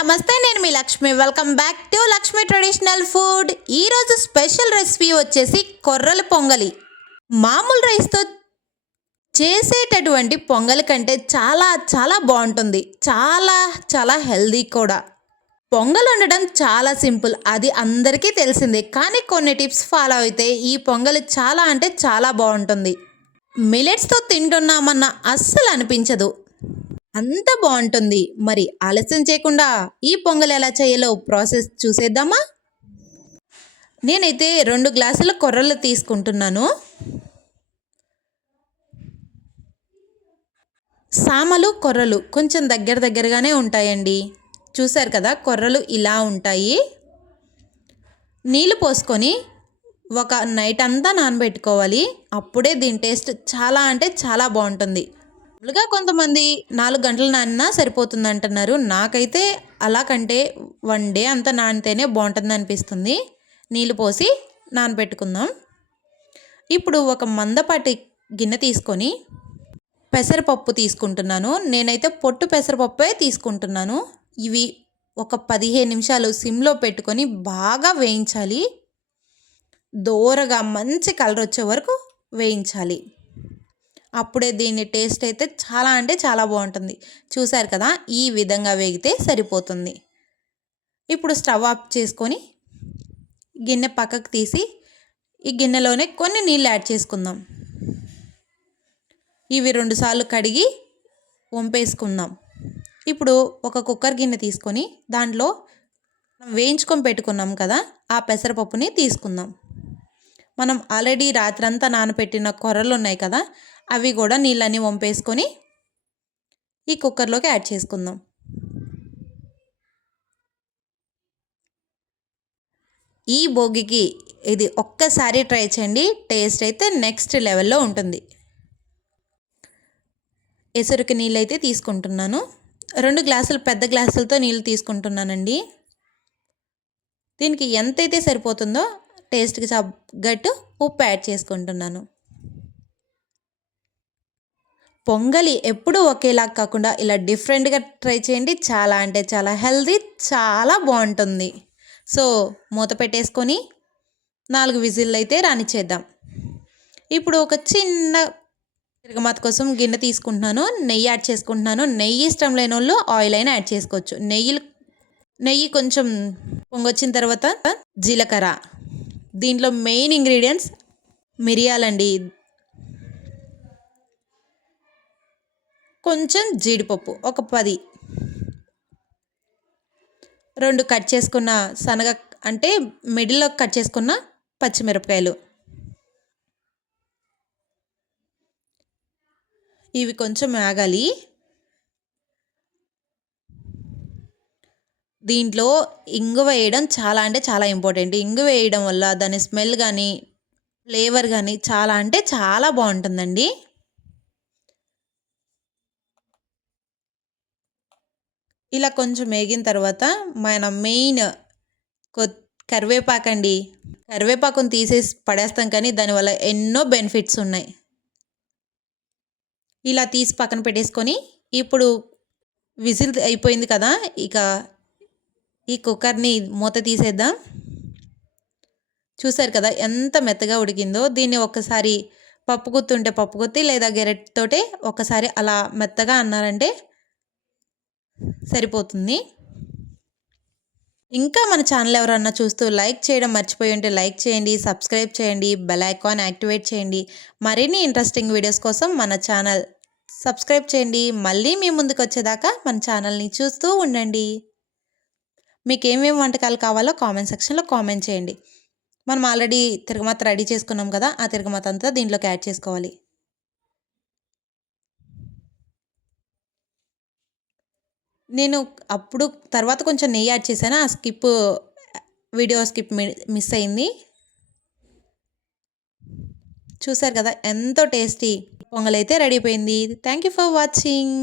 నమస్తే, నేను మీ Lakshmi. Welcome back to Lakshmi traditional food. ఈరోజు స్పెషల్ రెసిపీ వచ్చేసి కొర్రల పొంగలి. మామూలు రైస్తో చేసేటటువంటి పొంగలి కంటే చాలా చాలా బాగుంటుంది. చాలా చాలా హెల్దీ కూడా. పొంగల్ వండడం చాలా సింపుల్, అది అందరికీ తెలిసిందే. కానీ కొన్ని టిప్స్ ఫాలో అయితే ఈ పొంగలి చాలా అంటే చాలా బాగుంటుంది. మిలెట్స్తో తింటున్నామన్న అస్సలు అనిపించదు, అంత బాగుంటుంది. మరి ఆలస్యం చేయకుండా ఈ పొంగల్ ఎలా చేయాలో ప్రాసెస్ చూసేద్దామా. నేనైతే 2 గ్లాసుల కొర్రలు తీసుకుంటున్నాను. సామలు కొర్రలు కొంచెం దగ్గరగానే ఉంటాయండి. చూసారు కదా, కొర్రలు ఇలా ఉంటాయి. నీళ్ళు పోసుకొని ఒక నైట్ అంతా నానబెట్టుకోవాలి. అప్పుడే దీని టేస్ట్ చాలా అంటే చాలా బాగుంటుంది. మామూలుగా కొంతమంది 4 గంటలు నానినా సరిపోతుంది అంటున్నారు. నాకైతే అలా కంటే 1 డే అంతా నానితేనే బాగుంటుంది అనిపిస్తుంది. నీళ్ళు పోసి నానబెట్టుకుందాం. ఇప్పుడు ఒక మందపాటి గిన్నె తీసుకొని పెసరపప్పు తీసుకుంటున్నాను. నేనైతే పొట్టు పెసరపప్పే తీసుకుంటున్నాను. ఇవి ఒక 15 నిమిషాలు సిమ్లో పెట్టుకొని బాగా వేయించాలి. దోరగా మంచి కలర్ వచ్చే వరకు వేయించాలి. అప్పుడే దీని టేస్ట్ అయితే చాలా అంటే చాలా బాగుంటుంది. చూసారు కదా, ఈ విధంగా వేగితే సరిపోతుంది. ఇప్పుడు స్టవ్ ఆఫ్ చేసుకొని గిన్నె పక్కకు తీసి ఈ గిన్నెలోనే కొన్ని నీళ్ళు యాడ్ చేసుకుందాం. ఇవి 2 సార్లు కడిగి వంపేసుకుందాం. ఇప్పుడు ఒక కుక్కర్ గిన్నె తీసుకొని దాంట్లో వేయించుకొని పెట్టుకున్నాం కదా, ఆ పెసరపప్పుని తీసుకుందాం. మనం ఆల్రెడీ రాత్రంతా నానబెట్టిన కొర్రలు ఉన్నాయి కదా, అవి కూడా నీళ్ళని వంపేసుకొని ఈ కుక్కర్లోకి యాడ్ చేసుకుందాం. ఈ భోగికి ఇది ఒక్కసారి ట్రై చేయండి, టేస్ట్ అయితే నెక్స్ట్ లెవెల్లో ఉంటుంది. ఎసురుకి నీళ్ళు అయితే తీసుకుంటున్నాను. 2 గ్లాసులు పెద్ద గ్లాసులతో నీళ్ళు తీసుకుంటున్నానండి. దీనికి ఎంతైతే సరిపోతుందో టేస్ట్కి తగ్గట్టు ఉప్పు యాడ్ చేసుకుంటున్నాను. పొంగలి ఎప్పుడూ ఒకేలా కాకుండా ఇలా డిఫరెంట్గా ట్రై చేయండి. చాలా అంటే చాలా హెల్దీ, చాలా బాగుంటుంది. సో మూత పెట్టేసుకొని 4 విజిల్లు అయితే రానిచ్చేద్దాం. ఇప్పుడు ఒక చిన్న తిరగమాత కోసం గిన్నె తీసుకుంటున్నాను. నెయ్యి యాడ్ చేసుకుంటున్నాను. నెయ్యి ఇష్టం లేని వాళ్ళు ఆయిల్ అయినా యాడ్ చేసుకోవచ్చు. నెయ్యి కొంచెం పొంగొచ్చిన తర్వాత జీలకర్ర, దీంట్లో మెయిన్ ఇంగ్రీడియంట్స్ మిరియాలండి, కొంచెం జీడిపప్పు ఒక 10, 2 కట్ చేసుకున్న శనగ అంటే మిడిల్లో కట్ చేసుకున్న పచ్చిమిరపకాయలు, ఇవి కొంచెం ఆగాలి. దీంట్లో ఇంగువ వేయడం చాలా అంటే చాలా ఇంపార్టెంట్. ఇంగువ వేయడం వల్ల దాని స్మెల్ కానీ ఫ్లేవర్ కానీ చాలా అంటే చాలా బాగుంటుందండి. ఇలా కొంచెం వేగిన తర్వాత మన మెయిన్ కరివేపాకండి. కరివేపాకుని తీసేసి పడేస్తాం కానీ దానివల్ల ఎన్నో బెనిఫిట్స్ ఉన్నాయి. ఇలా తీసి పక్కన పెట్టేసుకొని ఇప్పుడు విజిల్ అయిపోయింది కదా, ఇక ఈ కుక్కర్ని మూత తీసేద్దాం. చూసారు కదా ఎంత మెత్తగా ఉడికిందో. దీన్ని ఒక్కసారి పప్పు గుత్తుంటే పప్పు గుత్తి లేదా గెరెట్తోటే ఒకసారి అలా మెత్తగా అన్నారంటే సరిపోతుంది. ఇంకా మన ఛానల్ ఎవరన్నా చూస్తూ లైక్ చేయడం మర్చిపోయి ఉంటే లైక్ చేయండి, సబ్స్క్రైబ్ చేయండి, బెల్ ఐకాన్ యాక్టివేట్ చేయండి. మరిన్ని ఇంట్రెస్టింగ్ వీడియోస్ కోసం మన ఛానల్ సబ్స్క్రైబ్ చేయండి. మళ్ళీ మీ ముందుకు వచ్చేదాకా మన ఛానల్ని చూస్తూ ఉండండి. మీకు ఏమేమి వంటకాలు కావాలో కామెంట్ సెక్షన్లో కామెంట్ చేయండి. మనం ఆల్రెడీ తిరగమాత రెడీ చేసుకున్నాం కదా, ఆ తిరగమాత అంతా దీంట్లోకి యాడ్ చేసుకోవాలి. నేను అప్పుడు తర్వాత కొంచెం నెయ్యి యాడ్ చేశాను. ఆ వీడియో స్కిప్ మిస్ అయింది. చూసారు కదా ఎంతో టేస్టీ పొంగల్ అయితే రెడీ అయిపోయింది. Thank you for watching.